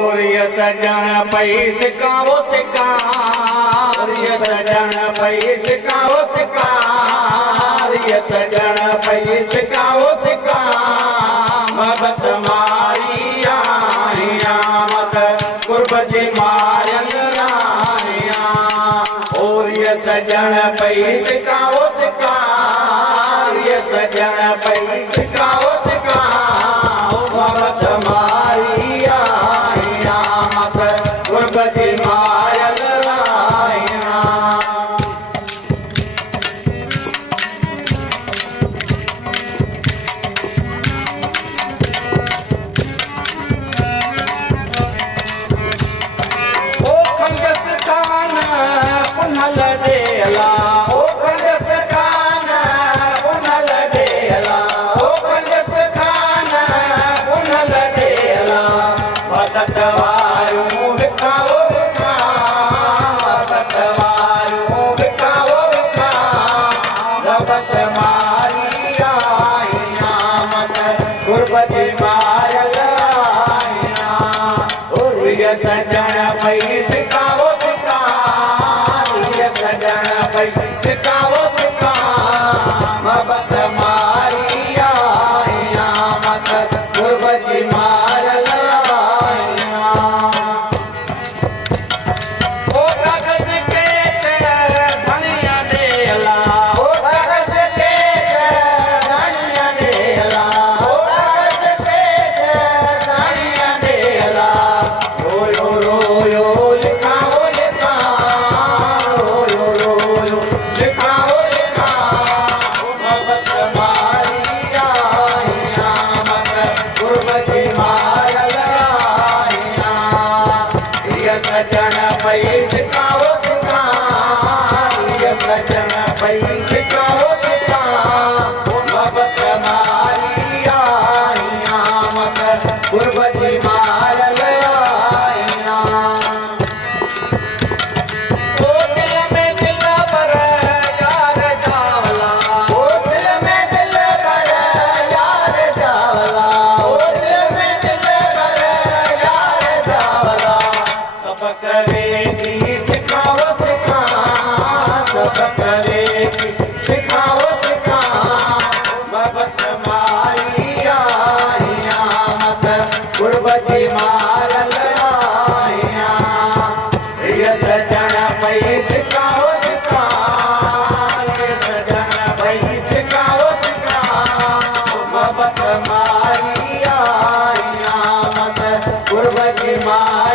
और ये सजन पई सिकाओ सिकार, ये सजन पई सिकाओ सिकार, ये सजन पई सिकाओ सिकार। मगत मारी आया मत गुरबत मारन आया। और ये सजन पई सिकाओ सिकार, ये सजन पई सिकाओ सिकार। मगत मारी आया मत गुरबत मारन आया। ओ खंडस खान पुनल देला, ओ खंडस खान पुनल देला, ओ खंडस खान पुनल देला। भटक वारू विखाओ विखा, भटक वारू विखाओ विखा। भगत मारी आया मत गुरबत मारल आया। और ये सजन पई सिकाओ सिकार, ये सजन पई सिकाओ सिकार। भगत मारी आया मत गुरबत मारल आया। ओ कागज के धनिया देला, ओ कागज के धनिया देला, ओ कागज के धनिया देला। रोयो रोयो लिखाओ लिखा, रोयो रोयो लिखाओ लिखा। भगत मारी आया मत गुरबत मारल आया। ये सजन पई सिकाओ सिकार, ये सजन पई सिकाओ सिकार। भगत मारी आया मत गुरबत मारल आया। ओ दिल में दिल पर यार जावला, ओ दिल में दिल पर यार जावला, ओ दिल में दिल पर यार जावला। सबक वेठी सिखाओ सिखा, सबक वेठी सिखाओ सिखा। भगत मारी आया मत गुरबत मारल आया। ये सजन पई सिकाओ सिकार, ये सजन पई सिकाओ सिकार। भगत मारी आया मत गुरबत मारल